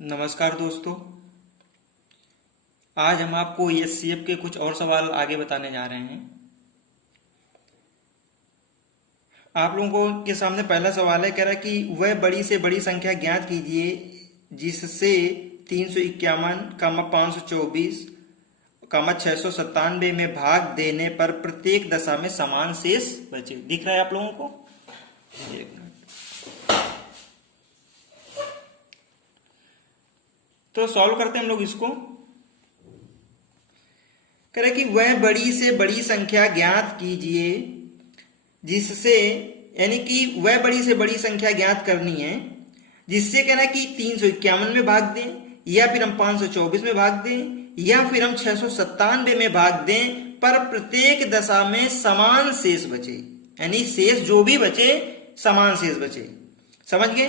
नमस्कार दोस्तों। आज हम आपको एचसीएफ के कुछ और सवाल आगे बताने जा रहे हैं। आप लोगों के सामने पहला सवाल है, कह रहा है कि वह बड़ी से बड़ी संख्या ज्ञात कीजिए जिससे 351, 524, 697 में भाग देने पर प्रत्येक दशा में समान शेष बचे। दिख रहा है आप लोगों को? एक मिनट। तो सॉल्व करते हैं हम लोग इसको। कह रहे कि वह बड़ी से बड़ी संख्या ज्ञात कीजिए जिससे, यानी कि वह बड़ी से बड़ी संख्या ज्ञात करनी है जिससे कह रहा है कि 351 में भाग दें, या फिर हम 524 में भाग दें, या फिर हम 697 में भाग दें, पर प्रत्येक दशा में समान शेष बचे। यानी शेष जो भी बचे समान शेष बचे। समझ गए?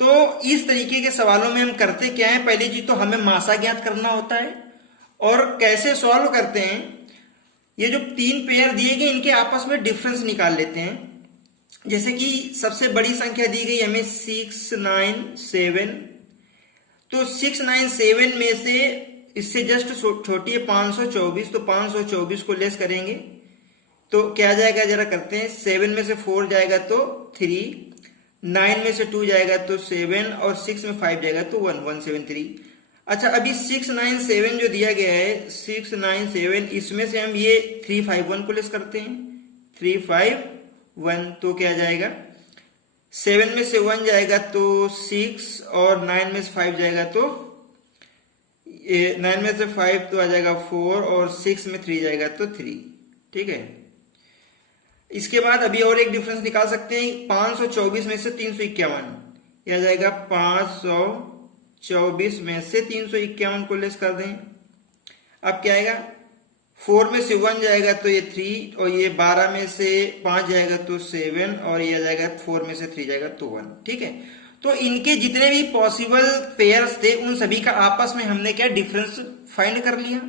तो इस तरीके के सवालों में हम करते क्या है, पहली चीज तो हमें मासा ज्ञात करना होता है। और कैसे सॉल्व करते हैं, ये जो तीन पेयर दिए गए इनके आपस में डिफरेंस निकाल लेते हैं। जैसे कि सबसे बड़ी संख्या दी गई हमें 697, तो 697 में से इससे जस्ट छोटी है 524, तो 524 को लेस करेंगे तो क्या जाएगा, जरा करते हैं। 7 में से 4 जाएगा तो 3, 9 में से 2 जाएगा तो 7, और 6 में 5 जाएगा तो 1, 173। अच्छा, अभी 697 जो दिया गया है 697, इसमें से हम ये 351 को लेस करते हैं। 351 तो क्या जाएगा, 7 में से 1 जाएगा तो 6, और 9 में से 5 जाएगा तो 9 में से 5 तो आ जाएगा 4, और 6 में 3 जाएगा तो 3। ठीक है। इसके बाद अभी और एक डिफरेंस निकाल सकते हैं। 524 में से 351, यह जाएगा 524 में से 351 को लेस कर दें। अब क्या आएगा, 4 में से 1 जाएगा तो ये 3, और ये 12 में से 5 जाएगा तो 7, और ये जाएगा 4 में से 3 जाएगा तो 1। ठीक है। तो इनके जितने भी पॉसिबल पेयर्स थे उन सभी का आपस में हमने क्या डिफरेंस फाइंड कर लिया।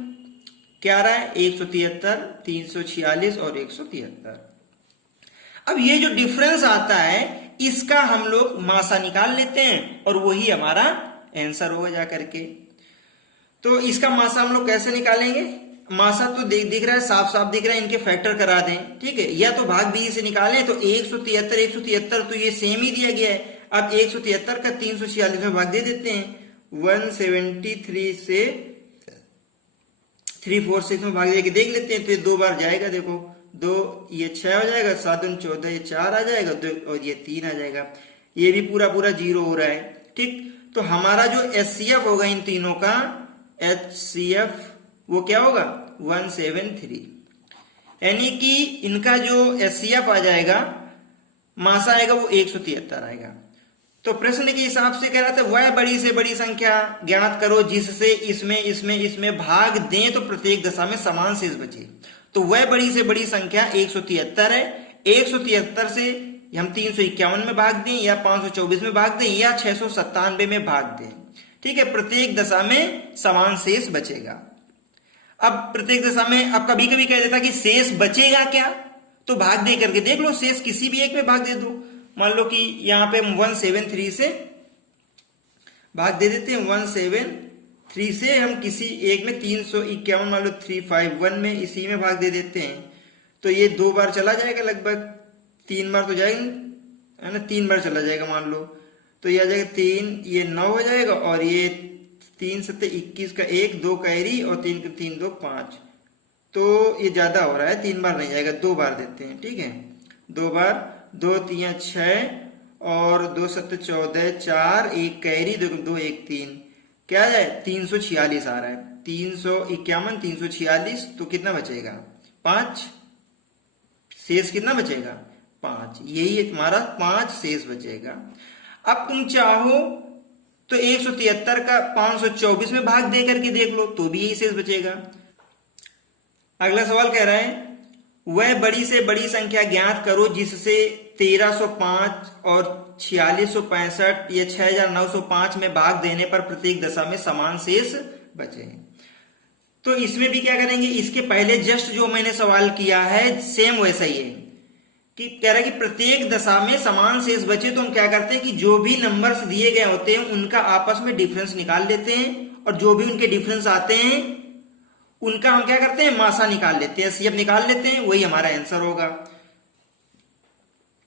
क्या रहा है, 173, 346 और 173। अब ये जो डिफरेंस आता है इसका हम लोग मासा निकाल लेते हैं और वही हमारा आंसर होगा जा करके। तो इसका मासा हम लोग कैसे निकालेंगे, मासा तो दिख रहा है, साफ साफ दिख रहा है, इनके फैक्टर करा दें। ठीक है, या तो भाग बीई से निकालें, तो 173 173 तो ये सेम ही दिया गया है। अब 173 का 346 में भाग दे देते हैं। 173 से 346 में भाग देके देख लेते हैं, तो ये 2 बार जाएगा। देखो 2, ये 6 हो जाएगा, 7 दूनी 14, ये 4 आ जाएगा, 2 और ये 3 आ जाएगा। ये भी पूरा पूरा 0 हो रहा है। ठीक, तो हमारा जो एचसीएफ होगा इन तीनों का, एचसीएफ वो क्या होगा, 173। यानी कि इनका जो एचसीएफ आ जाएगा, मासा आएगा, वो 173 आएगा। तो प्रश्न के हिसाब से कह रहा था वह बड़ी से बड़ी संख्या ज्ञात करो जिससे इसमें भाग दें तो प्रत्येक दशा में समान शेष बचे। तो वह बड़ी से बड़ी संख्या 173 है। 173 से हम 351 में भाग दें, या 524 में भाग दें, या 697 में भाग दें। ठीक है, प्रत्येक दशा में समान शेष बचेगा। अब प्रत्येक दशा में अब कभी कभी कह देता कि शेष बचेगा क्या, तो भाग दे करके देख लो, शेष किसी भी एक में भाग दे दो। मान लो कि यहां पे हम 173 से भाग दे देते हैं। 173 से हम किसी एक में 351, मान लो 351 में इसी में भाग दे देते हैं, तो ये 2 बार चला जाएगा, लगभग 3 बार तो जाएगा, है ना, 3 बार चला जाएगा मान लो। तो ये आ जाएगा 3, ये 9 हो जाएगा, और ये 3 7 21 का 1, 2 कैरी, और 3 3 2 5, तो ये ज्यादा हो रहा है, 3 बार नहीं जाएगा, 2 बार देते हैं। ठीक है, 2 बार, 2 3 6, और 2 7 14, 4, 1 कैरी, 2 1 3, क्या है, 346 आ रहा है। 351, 346, तो कितना बचेगा, 5। शेष कितना बचेगा, 5। यही है तुम्हारा 5 शेष बचेगा। अब तुम चाहो तो 173 का 524 में भाग दे करके देख लो, तो भी यही शेष बचेगा। अगला सवाल कह रहा है वह बड़ी से बड़ी संख्या ज्ञात करो जिससे 1305 और 4665 या 6905 में भाग देने पर प्रत्येक दशा में समान शेष बचे। तो इसमें भी क्या करेंगे, इसके पहले जस्ट जो मैंने सवाल किया है सेम वैसा ही है। कि कह रहा है कि प्रत्येक दशा में समान शेष बचे तो हम क्या करते हैं कि जो भी नंबर्स दिए गए होते हैं उनका आपस में डिफरेंस निकाल लेते हैं, और जो भी उनके डिफरेंस आते हैं उनका हम क्या करते हैं, मासा निकाल लेते हैं, एचसीएफ निकाल लेते हैं, वही हमारा आंसर होगा।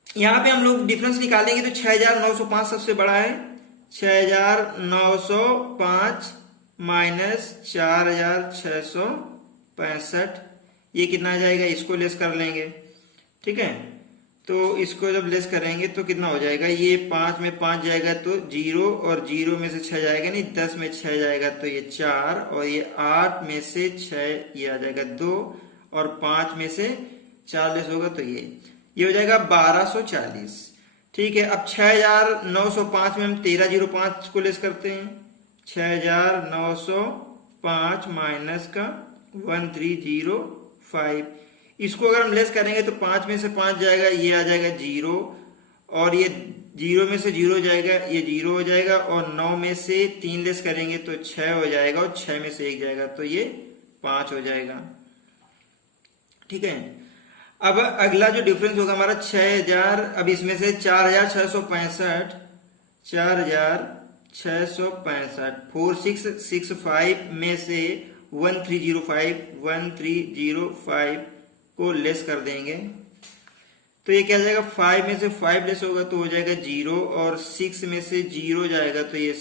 यहां पे हम लोग डिफरेंस निकालेंगे तो 6905 सबसे बड़ा है, 6905 माइनस 4665, ये कितना आ जाएगा, इसको लेस कर लेंगे। ठीक है, तो इसको जब लेस करेंगे तो कितना हो जाएगा, ये 5 में 5 जाएगा तो 0, और 0 में से 6 जाएगा नहीं, 10 में 6 जाएगा तो ये 4, और ये 8 में से 6 ये आ जाएगा 2, और 5 में से 4 लेस होगा तो ये हो जाएगा 1240। ठीक है, अब 6905 में हम 1305 को लेस करते हैं, 6905 माइनस का 1305, इसको अगर हम लेस करेंगे तो 5 में से 5 जाएगा, ये आ जाएगा 0, और ये 0 में से 0 जाएगा, ये 0 हो जाएगा, और 9 में से 3 लेस करेंगे तो 6 हो जाएगा, और 6 में से 1 जाएगा तो ये 5 हो जाएगा। ठीक है, अब अगला जो डिफरेंस होगा हमारा 6000, अब इसमें से 4665, 4665 4665 में से 1305 को लेस कर देंगे तो ये क्या हो जाएगा, 5 में से 5 लेस होगा तो हो जाएगा 0, और 6 में से 0 जाएगा तो ये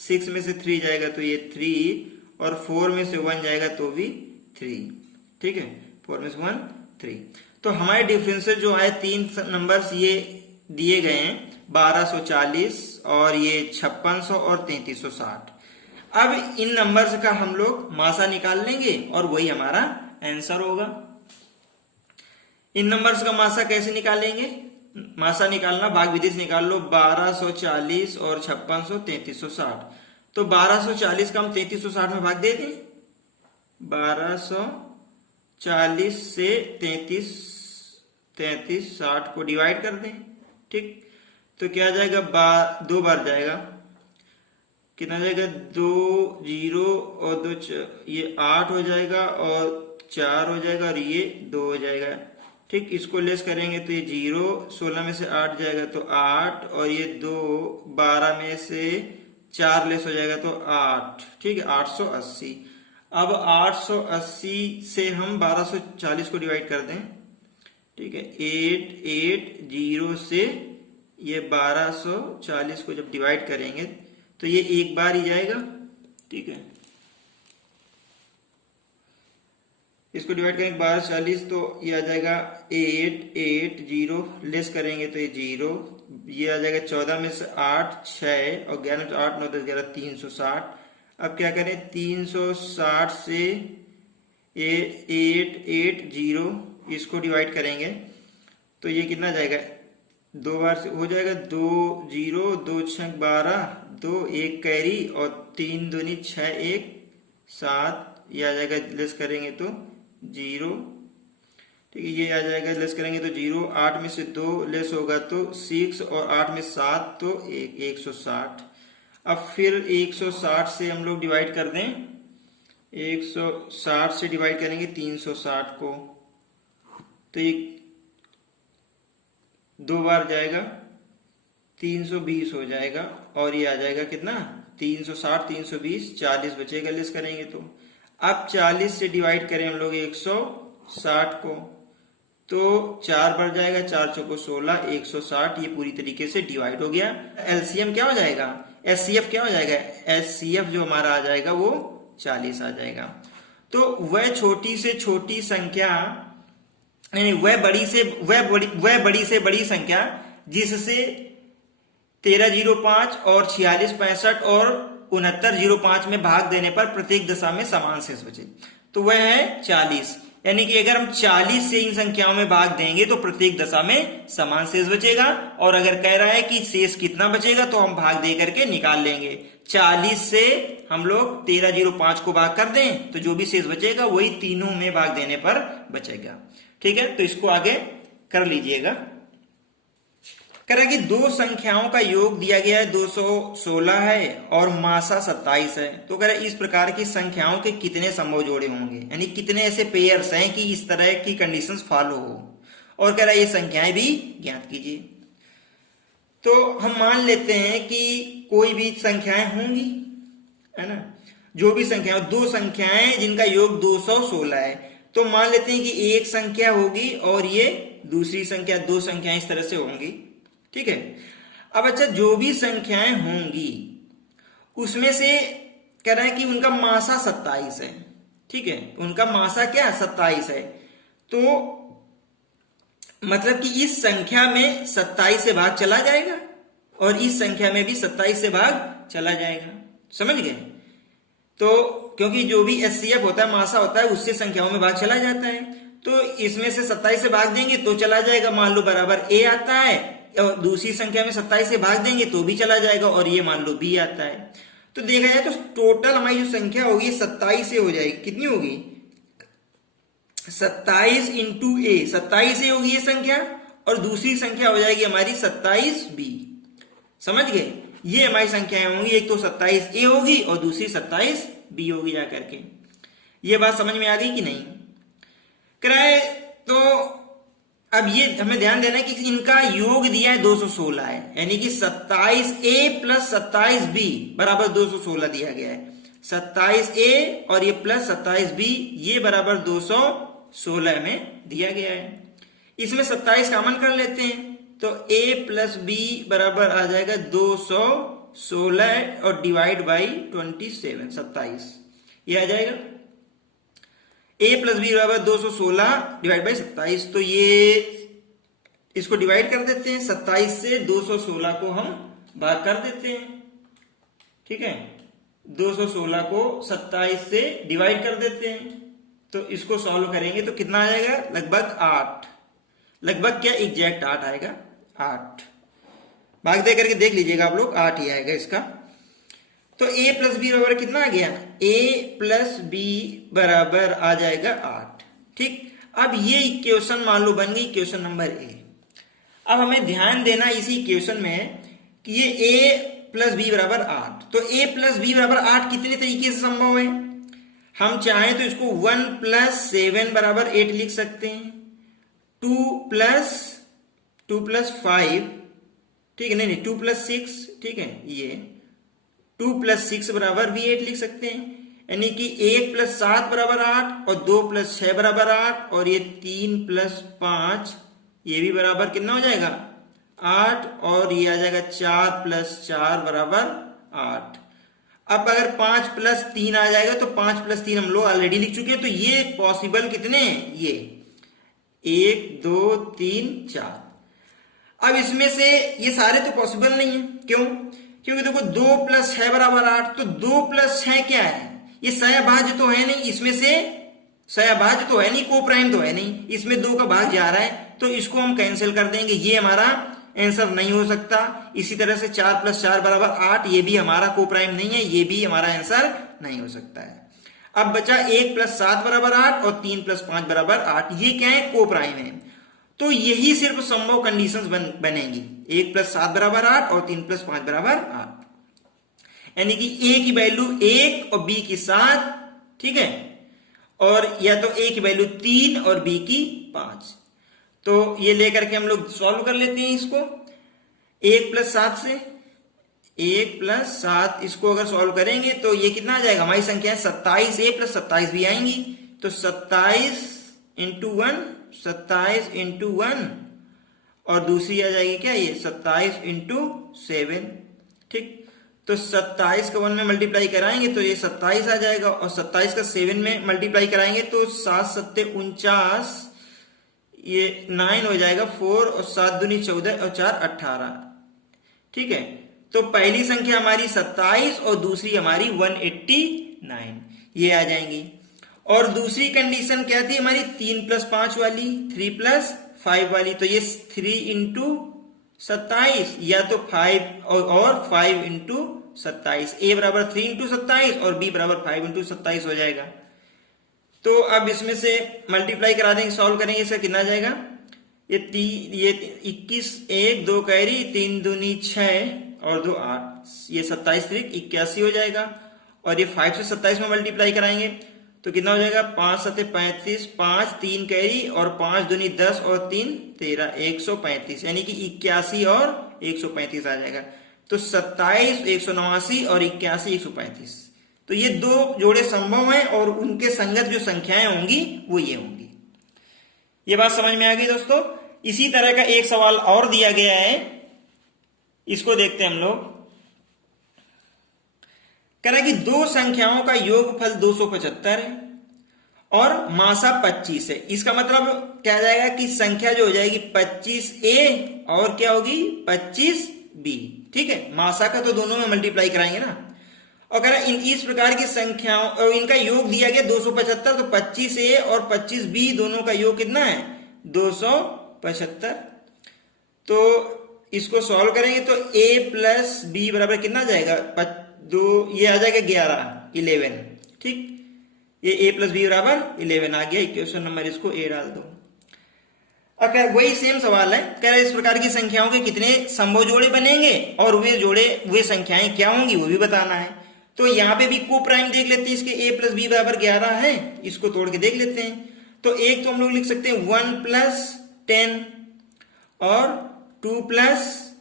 6 में से 3 जाएगा तो ये 3, और 4 में से 1 जाएगा तो भी 3। ठीक है, 4 में से 1 3। तो हमारे डिफरेंसेस जो आए, 3 नंबर्स ये दिए गए हैं, 1240 और ये 5600 और 3360। अब इन नंबर्स का हम लोग मासा निकाल लेंगे और वही हमारा आंसर होगा। इन नंबर्स का मासा कैसे निकालेंगे, मासा निकालना भाग विधि से निकाल लो, 1240 और 5600 3360। तो 1240 का हम 3360 में भाग दे दें, 1240 से 3360 को डिवाइड कर दें। ठीक, तो क्या जाएगा, 2 बार जाएगा, कितना जाएगा, 2 0 और 2 ये 8 हो जाएगा, और 4 हो जाएगा, और ये 2 हो जाएगा। ठीक, इसको लेस करेंगे तो ये 0, 16 में से 8 जाएगा तो 8, और ये 2, 12 में से 4 लेस हो जाएगा तो 8। ठीक है, 880। अब 880 से हम 1240 को डिवाइड कर दें। ठीक है, 880 से ये 1240 को जब डिवाइड करेंगे तो ये एक बार ही जाएगा। ठीक है, इसको डिवाइड करेंगे 1240 तो ये आ जाएगा 880, लेस करेंगे तो ये 0, ये आ जाएगा 14 में से 8 6, और 11 में से 8 9 10 11 360। अब क्या करें, 360 से ये 880 इसको डिवाइड करेंगे तो ये कितना जाएगा, 2 बार से हो जाएगा, 2 0 2 6 12, 2 1 कैरी, और 3 दूनी 6 1 7, ये आ जाएगा, लेस करेंगे तो 0। ठीक है, ये आ जाएगा, लेस करेंगे तो 0, 8 में से 2 लेस होगा तो 6, और 8 में 7 तो 160। अब फिर 160 से हम लोग डिवाइड कर दें, 160 से डिवाइड करेंगे 360 को तो ये 2 बार जाएगा, 320 हो जाएगा, और ये आ जाएगा कितना, 360 320 40 बचेगा, लेस करेंगे तो। अब 40 से डिवाइड करें हम लोग 160 को तो 4 बार जाएगा, 4 चौको 16 160, ये पूरी तरीके से डिवाइड हो गया। एलसीएम क्या हो जाएगा, एचसीएफ क्या हो जाएगा, एचसीएफ जो हमारा आ जाएगा वो 40 आ जाएगा। तो वह छोटी से छोटी संख्या, नहीं वह बड़ी से बड़ी संख्या जिससे 1305 और 4665 और 6905 में भाग देने पर प्रत्येक दशा में समान शेष बचे, तो वह है 40। यानी कि अगर हम 40 से इन संख्याओं में भाग देंगे तो प्रत्येक दशा में समान शेष बचेगा, और अगर कह रहा है कि शेष कितना बचेगा तो हम भाग दे करके निकाल लेंगे। 40 से हम लोग 1305 को भाग कर दें तो जो भी शेष बचेगा वही तीनों में भाग देने पर बचेगा। ठीक है, तो इसको आगे कर लीजिएगा। कह रहा है कि दो संख्याओं का योग दिया गया है 216 है और मासा 27 है। तो कह रहा है इस प्रकार की संख्याओं के कितने संभव जोड़े होंगे, यानी कितने ऐसे पेयर्स हैं कि इस तरह की कंडीशंस फॉलो हो। और कह रहा है ये संख्याएं भी ज्ञात कीजिए। तो हम मान लेते हैं कि कोई भी संख्याएं होंगी, है ना, जो भी संख्या, दो संख्याएं जिनका योग 216 है, तो मान लेते हैं कि एक संख्या होगी और ये दूसरी संख्या, दो संख्याएं इस तरह से होंगी, ठीक है। अब अच्छा, जो भी संख्याएं होंगी उसमें से कह रहा है कि उनका मासा 27 है, ठीक है, उनका मासा क्या 27 है, तो मतलब कि इस संख्या में 27 से भाग चला जाएगा और इस संख्या में भी 27 से भाग चला जाएगा, समझ गए। तो क्योंकि जो भी एचसीएफ होता है, मासा होता है, उससे संख्याओं में भाग चला जाता है, तो इसमें से 27 से भाग देंगे तो चला जाएगा, मान लो बराबर ए आता है, और दूसरी संख्या में 27 से भाग देंगे तो भी चला जाएगा, और ये मान लो बी आता है। तो देखा जाए तो टोटल हमारी जो संख्या होगी 27 से हो जाएगी, कितनी होगी 27 इंटू ए, 27 ए होगी ये संख्या, और दूसरी संख्या हो जाएगी हमारी 27 बी, समझ गए। ये हमारी संख्याएं होंगी, एक तो 27 ए होगी और दूसरी 27 बी होगी जाकर के। ये बात समझ में आ गई कि नहीं कराए। तो अब ये हमें ध्यान देना है कि इनका योग दिया है 216 है, यानी कि 27 ए प्लस 27 बी बराबर 216 दिया गया है। 27 ए और ये प्लस 27 बी, ये बराबर 216 में दिया गया है। इसमें 27 कॉमन कर लेते हैं, तो a प्लस बी बराबर आ जाएगा 216 और डिवाइड बाई 27, 27 ये आ जाएगा। a प्लस बी बराबर 216 डिवाइड बाई 27, तो ये इसको डिवाइड कर देते हैं, 27 से 216 को हम भाग कर देते हैं, ठीक है, 216 को 27 से डिवाइड कर देते हैं, तो इसको सॉल्व करेंगे तो कितना आ जाएगा, लगभग 8, लगभग क्या एग्जैक्ट 8 आएगा, 8 भाग दे करके देख लीजिएगा आप लोग, 8 ही आएगा इसका। तो a प्लस बी बराबर कितना आ गया, a प्लस बी बराबर आ जाएगा 8, ठीक। अब ये इक्वेशन मान लो बन गई इक्वेशन नंबर ए। अब हमें ध्यान देना इसी इक्वेशन में कि ये a प्लस बी बराबर 8, तो a प्लस बी बराबर 8 कितने तरीके से संभव है। हम चाहें तो इसको 1 प्लस 7 बराबर 8 लिख सकते हैं, 2 प्लस 5, ठीक है, नहीं 2 प्लस 6, ठीक है, ये 2 प्लस 6 बराबर भी 8 लिख सकते हैं, यानी कि 1 प्लस 7 बराबर 8 और 2 प्लस 6 बराबर 8 और ये 3 प्लस 5 ये भी बराबर कितना हो जाएगा 8, और ये आ जाएगा 4 प्लस 4 बराबर 8। अब अगर 5 प्लस 3 आ जाएगा तो 5 प्लस 3 हम लोग ऑलरेडी लिख चुके हैं, तो ये पॉसिबल कितने हैं, ये 1 2 3 4। अब इसमें से ये सारे तो पॉसिबल नहीं है, क्यों, क्योंकि देखो 2 प्लस 6 बराबर 8, तो 2 प्लस 6 क्या है, ये सहभाज्य तो है नहीं, इसमें से सहभाज्य तो है नहीं, को प्राइम तो है नहीं, इसमें 2 का भाग जा रहा है, तो इसको हम कैंसिल कर देंगे, ये हमारा आंसर नहीं हो सकता। इसी तरह से 4 प्लस 4 बराबर 8, ये भी हमारा को प्राइम नहीं है, ये भी हमारा आंसर नहीं हो सकता है। अब बचा 1 प्लस 7 बराबर 8 और 3 प्लस 5 बराबर 8, ये क्या है, को प्राइम है, तो यही सिर्फ संभव कंडीशंस बनेंगी, 1 प्लस 7 बराबर 8 और 3 प्लस 5 बराबर 8, यानी कि a की वैल्यू 1 और b की 7, ठीक है, और या तो a की वैल्यू 3 और b की 5। तो ये लेकर के हम लोग सॉल्व कर लेते हैं इसको, 1 प्लस 7 से 1 प्लस 7 इसको अगर सॉल्व करेंगे तो ये कितना आ जाएगा, हमारी संख्या है 27 a प्लस 27 भी आएंगी, तो 27 इंटू 1, 27 इंटू 1, और दूसरी आ जाएगी क्या, ये 27 इंटू 7, ठीक। तो 27 का 1 में मल्टीप्लाई कराएंगे तो ये 27 आ जाएगा, और 27 का 7 में मल्टीप्लाई कराएंगे तो 7 सत्ते 49, ये 9 हो जाएगा 4, और 7 दूनी 14 और 4 18, ठीक है। तो पहली संख्या हमारी 27 और दूसरी हमारी 189 ये आ जाएंगी। और दूसरी कंडीशन क्या थी हमारी, 3 प्लस 5 वाली, 3 प्लस 5 वाली, तो ये 3 इंटू 27 या तो 5 और 5 इंटू 27, ए बराबर 3 इंटू 27 और बी बराबर 5 इंटू 27 हो जाएगा। तो अब इसमें से मल्टीप्लाई करा देंगे, सॉल्व करेंगे, इसका कितना आ जाएगा, ये 21, 1 2 कैरी, 3 दूनी 6 और 2 8, ये 27 3 81 हो जाएगा, और ये 5 से 27 में मल्टीप्लाई कराएंगे तो कितना हो जाएगा, 5 7 35, 5 3 कैरी और 5 दूनी 10 और 3 13, 135, यानी कि 81 और 135 आ जाएगा। तो 27 189 और 81 135, तो ये दो जोड़े संभव हैं और उनके संगत जो संख्याएं होंगी वो ये होंगी। ये बात समझ में आ गई दोस्तों। इसी तरह का एक सवाल और दिया गया है, इसको देखते हैं हम लोग। कह रहा है कि दो संख्याओं का योगफल 275 है और मासा 25 है। इसका मतलब क्या जाएगा कि संख्या जो हो जाएगी 25a और क्या होगी 25b। ठीक है, मासा का तो दोनों में मल्टीप्लाई कराएंगे ना। और कह रहा है इस प्रकार की संख्याओं और इनका योग दिया गया 275, तो 25a और 25b दोनों का योग कितना है 275। तो इसको सॉल्व करेंगे तो a प्लस b बराबर कितना जाएगा, ये आ जाएगा 11 ठीक। ये a प्लस बी बराबर 11 आ गया, इक्वेशन नंबर इसको a डाल दो। अब वही सेम सवाल है, कह रहे इस प्रकार की संख्याओं के कितने संभव जोड़े बनेंगे और वे संख्याएं क्या होंगी वो भी बताना है। तो यहाँ पे भी को प्राइम देख लेते हैं, इसके a प्लस बी बराबर 11 है, इसको तोड़ के देख लेते हैं। तो एक तो हम लोग लिख सकते हैं 1 प्लस 10 और 2 प्लस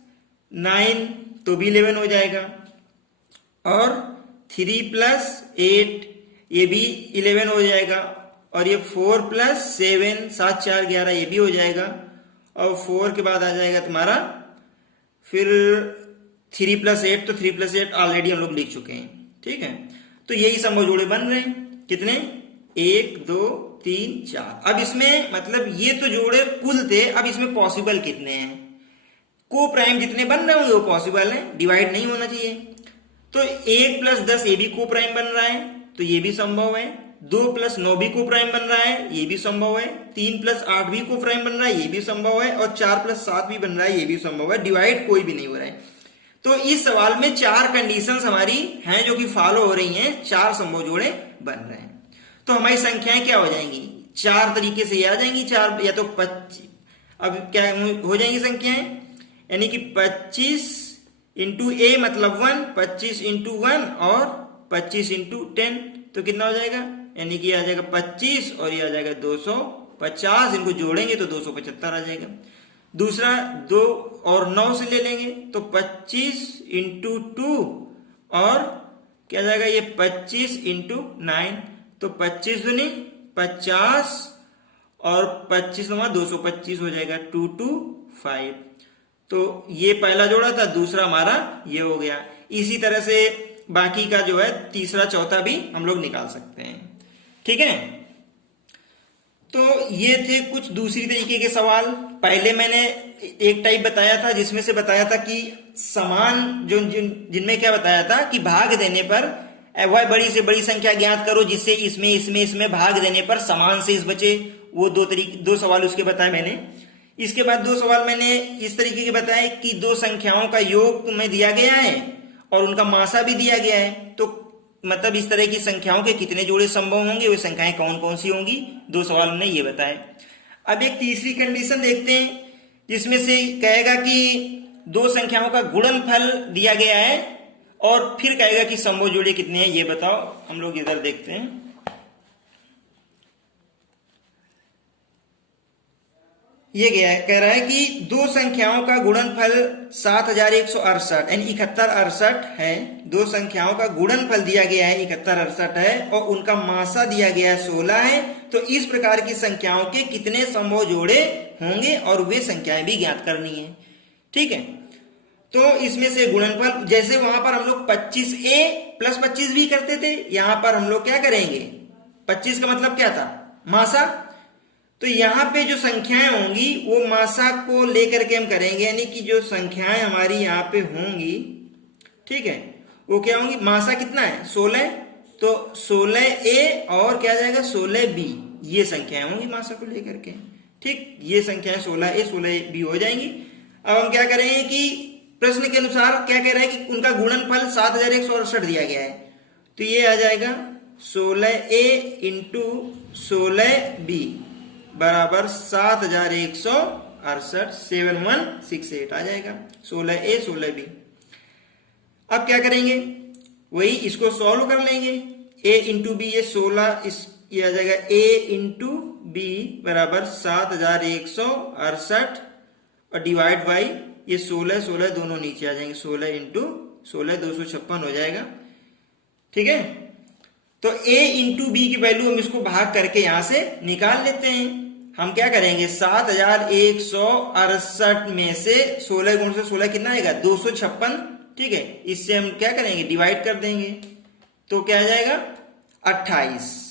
9 तो भी 11 हो जाएगा, और 3 प्लस 8 ये भी 11 हो जाएगा, और ये 4 प्लस 7 7 4 11 ये भी हो जाएगा, और 4 के बाद आ जाएगा तुम्हारा फिर 3 प्लस 8, तो 3 प्लस 8 ऑलरेडी हम लोग लिख चुके हैं। ठीक है, तो यही संभव जोड़े बन रहे हैं, कितने 1 2 3 4। अब इसमें मतलब ये तो जोड़े कुल थे, अब इसमें पॉसिबल कितने हैं, को प्राइम जितने बन रहे होंगे वो पॉसिबल है, डिवाइड नहीं होना चाहिए। तो 1 प्लस 10 ये भी को प्राइम बन रहा है, तो ये भी संभव है। 2 प्लस 9 भी को प्राइम बन रहा है, ये भी संभव है। 3 प्लस 8 भी को प्राइम बन रहा है, ये भी संभव है। और 4 प्लस 7 भी बन रहा है, ये भी संभव है। डिवाइड कोई भी नहीं हो रहा है। तो इस सवाल में 4 कंडीशंस हमारी हैं जो कि फॉलो हो रही हैं, 4 संभव जोड़े बन रहे हैं। तो हमारी संख्याएं क्या हो जाएंगी, 4 तरीके से ये आ जाएंगी, 4 या तो 25। अब क्या हो जाएंगी संख्याएं, यानी कि 25 इंटू ए मतलब 1, 25 इंटू 1 और 25 इंटू 10, तो कितना हो जाएगा, यानी कि आ जाएगा 25 और ये आ जाएगा 250। इनको जोड़ेंगे तो 275 आ जाएगा। दूसरा 2 और 9 से ले लेंगे तो 25 इंटू 2 और क्या जाएगा ये 25 इंटू 9, तो 25 दूनी 50 और 25 नंबर 225 हो जाएगा, 2 2 5। तो ये पहला जोड़ा था, दूसरा हमारा ये हो गया। इसी तरह से बाकी का जो है तीसरा चौथा भी हम लोग निकाल सकते हैं। ठीक है, तो ये थे कुछ दूसरी तरीके के सवाल। पहले मैंने एक टाइप बताया था जिसमें से बताया था कि समान जो जिनमें क्या बताया था कि भाग देने पर वह बड़ी से बड़ी संख्या ज्ञात करो जिससे इसमें भाग देने पर समान शेष बचे। वो दो सवाल उसके बताए मैंने। इसके बाद 2 सवाल मैंने इस तरीके के बताए कि 2 संख्याओं का योग में दिया गया है और उनका मासा भी दिया गया है, तो मतलब इस तरह की संख्याओं के कितने जोड़े संभव होंगे, वे संख्याएं कौन कौन सी होंगी। 2 सवाल हमने ये बताए। अब एक तीसरी कंडीशन देखते हैं जिसमें से कहेगा कि 2 संख्याओं का गुणनफल दिया गया है और फिर कहेगा कि संभव जोड़े कितने हैं ये बताओ। हम लोग इधर देखते हैं। ये गया है, कह रहा है कि 2 संख्याओं का गुणनफल 7168 यानी 7168 है। 2 संख्याओं का गुणनफल दिया गया है 7168 है और उनका मासा दिया गया है 16 है। तो इस प्रकार की संख्याओं के कितने संभव जोड़े होंगे और वे संख्याएं भी ज्ञात करनी है। ठीक है, तो इसमें से गुणनफल जैसे वहां पर हम लोग 25a प्लस 25 भी करते थे, यहां पर हम लोग क्या करेंगे, 25 का मतलब क्या था, मासा। तो यहाँ पे जो संख्याएं होंगी वो मासा को लेकर के हम करेंगे, यानी कि जो संख्याएं हमारी यहाँ पे होंगी, ठीक है, वो क्या होंगी, मासा कितना है 16, तो 16a और क्या जाएगा 16b, ये संख्याएं होंगी मासा को लेकर के। ठीक, ये संख्याएं 16a 16b हो जाएंगी। अब हम क्या करेंगे कि प्रश्न के अनुसार क्या कह रहा है कि उनका गुणनफल 7168 दिया गया है, तो ये आ जाएगा 16a इंटू 16b बराबर 7168, 7168 आ जाएगा, 16a 16b। अब क्या करेंगे, वही इसको सॉल्व कर लेंगे। a इंटू बी, ये 16 इस ये आ जाएगा a इंटू बी बराबर 7168 और डिवाइड बाई ये 16 दोनों नीचे आ जाएंगे, 16 इंटू 16 256 हो जाएगा। ठीक है, तो a इंटू बी की वैल्यू हम इसको भाग करके यहां से निकाल लेते हैं। हम क्या करेंगे 7168 में से 16 गुण से 16 कितना आएगा 256। ठीक है, इससे हम क्या करेंगे डिवाइड कर देंगे तो क्या आ जाएगा 28।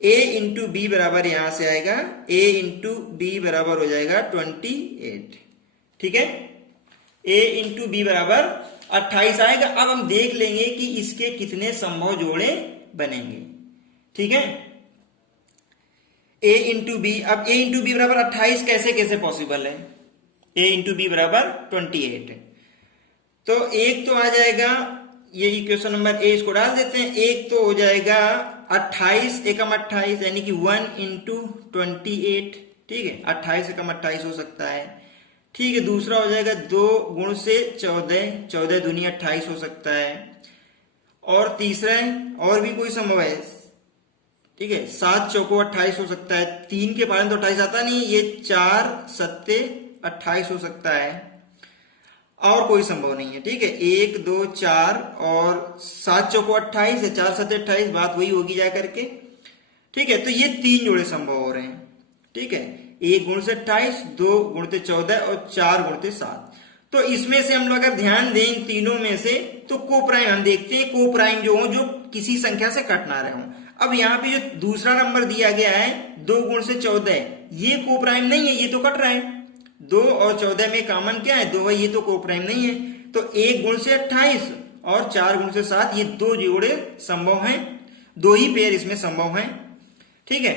a इंटू बी बराबर यहां से आएगा a इंटू बी बराबर हो जाएगा 28। ठीक है, a इंटू बी बराबर 28 आएगा। अब हम देख लेंगे कि इसके कितने संभव जोड़े बनेंगे। ठीक है, a इंटू बी, अब a इंटू बी बराबर 28 कैसे कैसे पॉसिबल है, a इंटू बी बराबर 28। तो एक तो आ जाएगा ये इक्वेशन नंबर ए, इसको डाल देते हैं। एक तो हो जाएगा 28 एकम 28 यानी कि 1 इंटू 28। ठीक है, 28 एकम 28 हो सकता है। ठीक है, दूसरा हो जाएगा 2 गुण से 14, 14 दूनी 28 हो सकता है। और तीसरा है और भी कोई संभव है। ठीक है, 7 चौको 28 हो सकता है। 3 के पालन तो 28 आता नहीं, ये 4 सत्ते 28 हो सकता है। और कोई संभव नहीं है। ठीक है, 1 2 4 और 7 चौको 28 है, 4 सत्ते 28, बात वही होगी जा करके। ठीक है, तो ये 3 जोड़े संभव हो रहे हैं। ठीक है, 1 गुण से 28, 2 गुणते 14 और 4 गुणते 7। तो इसमें से हम लोग अगर ध्यान दें इन तीनों में से तो को प्राइम हम देखते हैं, को प्राइम जो हो जो किसी संख्या से कट ना रहे हो। अब यहाँ पे जो दूसरा नंबर दिया गया है 2 गुण से 14, ये को प्राइम नहीं है, ये तो कट रहा है। 2 और 14 में कॉमन क्या है 2 है, ये तो को प्राइम नहीं है। तो 1 गुण से 28 और 4 गुण से 7, ये 2 जोड़े संभव हैं, 2 ही पेयर इसमें संभव हैं। ठीक है,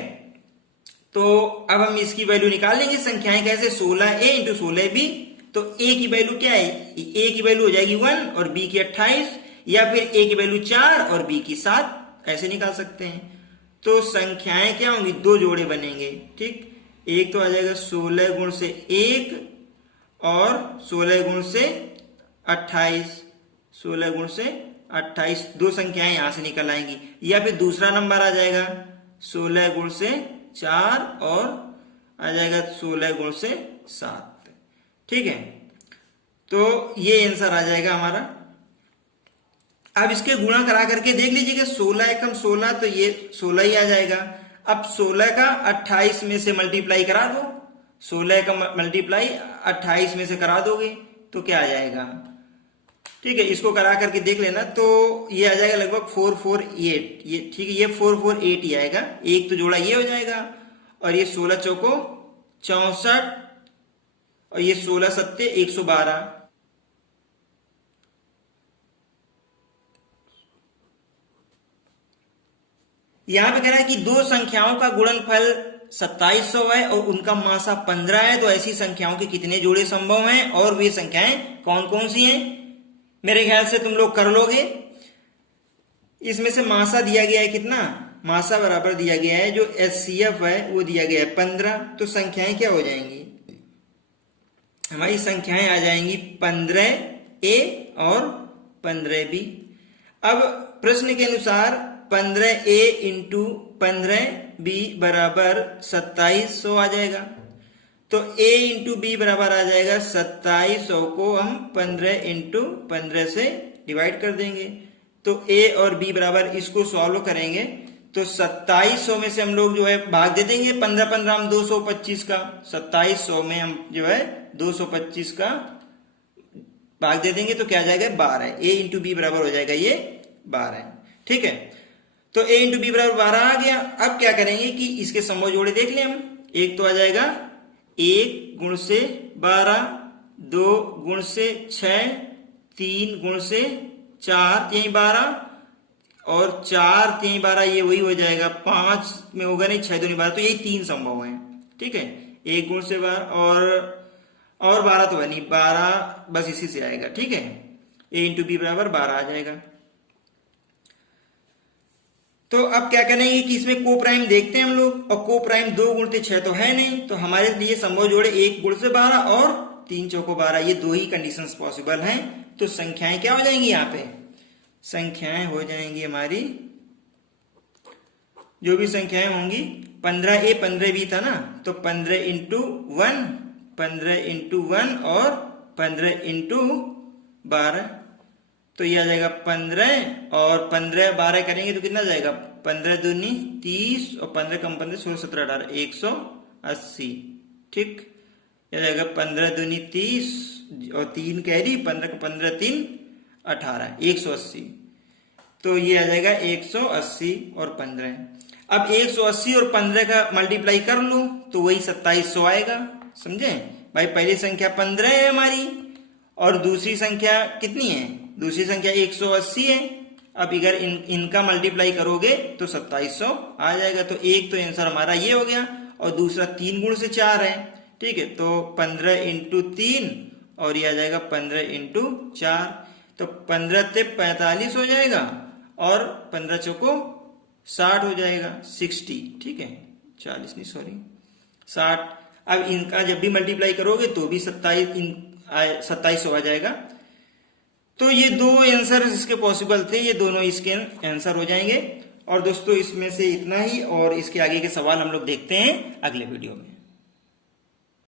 तो अब हम इसकी वैल्यू निकाल लेंगे। संख्याएं कैसे 16a इंटू 16b। तो a की वैल्यू क्या है, a की वैल्यू हो जाएगी 1 और b की 28, या फिर a की वैल्यू 4 और b की 7, ऐसे निकाल सकते हैं। तो संख्याएं क्या होंगी 2 जोड़े बनेंगे। ठीक, एक तो आ जाएगा 16 गुण से 1 और 16 गुण से 28, 16 गुण से 28, 2 संख्याएं यहां से निकल आएंगी। या फिर दूसरा नंबर आ जाएगा 16 गुण से 4 और आ जाएगा 16 गुण से 7। ठीक है, तो ये आंसर आ जाएगा हमारा। अब इसके गुणा करा करके देख लीजिएगा 16 एकम 16, तो ये 16 ही आ जाएगा। अब 16 का 28 में से मल्टीप्लाई करा दो, 16 का मल्टीप्लाई 28 में से करा दोगे तो क्या आ जाएगा। ठीक है, इसको करा करके देख लेना, तो ये आ जाएगा लगभग 448। ये ठीक है, ये 448 ही आएगा। एक तो जोड़ा ये हो जाएगा और ये 16 चौको 64 और ये 16 सत्ते 112। यहां पे कह रहा है कि 2 संख्याओं का गुणनफल 2700 है और उनका मासा 15 है, तो ऐसी संख्याओं के कितने जोड़े संभव हैं और वे संख्याएं कौन कौन सी हैं। मेरे ख्याल से तुम लोग कर लोगे। इसमें से मासा दिया गया है कितना, मासा बराबर दिया गया है जो HCF है वो दिया गया है 15। तो संख्याएं क्या हो जाएंगी, हमारी संख्याएं आ जाएंगी 15A और 15B। अब प्रश्न के अनुसार 15A इंटू 15B बराबर 2700 आ जाएगा। तो A इंटू बी बराबर आ जाएगा 2700 को हम 15 इंटू 15 से डिवाइड कर देंगे। तो A और B बराबर, इसको सॉल्व करेंगे तो 2700 में से हम लोग जो है भाग दे देंगे 15 15 हम 225 का, 2700 में हम जो है 225 का भाग दे देंगे तो क्या आ जाएगा 12। A इंटू बी बराबर हो जाएगा ये 12। ठीक है, तो A इंटू बी बराबर 12 आ गया। अब क्या करेंगे कि इसके संभव जोड़े देख लें हम। एक तो आ जाएगा 1 गुण से 12, 2 गुण से 6, 3 गुण से 4 यही 12 और 4 3 12, ये वही हो जाएगा 5 में होगा नहीं, 6 दूनी 12, तो यही 3 संभव है। ठीक है, 1 गुण से 12 और 12 तो है नहीं, 12 बस इसी से आएगा। ठीक है, A इंटू बी बराबर 12 आ जाएगा। तो अब क्या करेंगे कि इसमें को प्राइम देखते हैं हम लोग, और को प्राइम 2 गुणते 6 तो है नहीं, तो हमारे लिए संभव जोड़े 1 गुण से 12 और 3 चौको 12, ये 2 ही कंडीशंस पॉसिबल हैं। तो संख्याएं क्या हो जाएंगी, यहाँ पे संख्याएं हो जाएंगी हमारी जो भी संख्याएं होंगी 15A 15B था ना, तो 15 इंटू 1, 15 इंटू 1 और 15 इंटू 12, तो ये आ जाएगा 15 और 15 12 करेंगे तो कितना जाएगा, 15 दूनी 30 और 15 कम 15 16 17 18 180। ठीक, ये जाएगा 15 दूनी 30 और 3 कैरी, 15 15 3 18 180। तो ये आ जाएगा 180 और 15। अब 180 और 15 का मल्टीप्लाई कर लो तो वही 2700 आएगा। समझे भाई, पहली संख्या 15 है हमारी और दूसरी संख्या कितनी है, दूसरी संख्या 180 है। अब अगर इनका मल्टीप्लाई करोगे तो 2700 आ जाएगा। तो एक तो आंसर हमारा ये हो गया और दूसरा 3 गुण से 4 है। ठीक है, तो 15 इंटू 3 और ये आ जाएगा 15 इंटू 4, तो 15 से 45 हो जाएगा और 15 चौको 60 हो जाएगा, 60। ठीक है, 40 नहीं सॉरी 60। अब इनका जब भी मल्टीप्लाई करोगे तो भी 2700 आ जाएगा। तो ये दो आंसर इसके पॉसिबल थे, ये दोनों इसके आंसर हो जाएंगे। और दोस्तों इसमें से इतना ही, और इसके आगे के सवाल हम लोग देखते हैं अगले वीडियो में।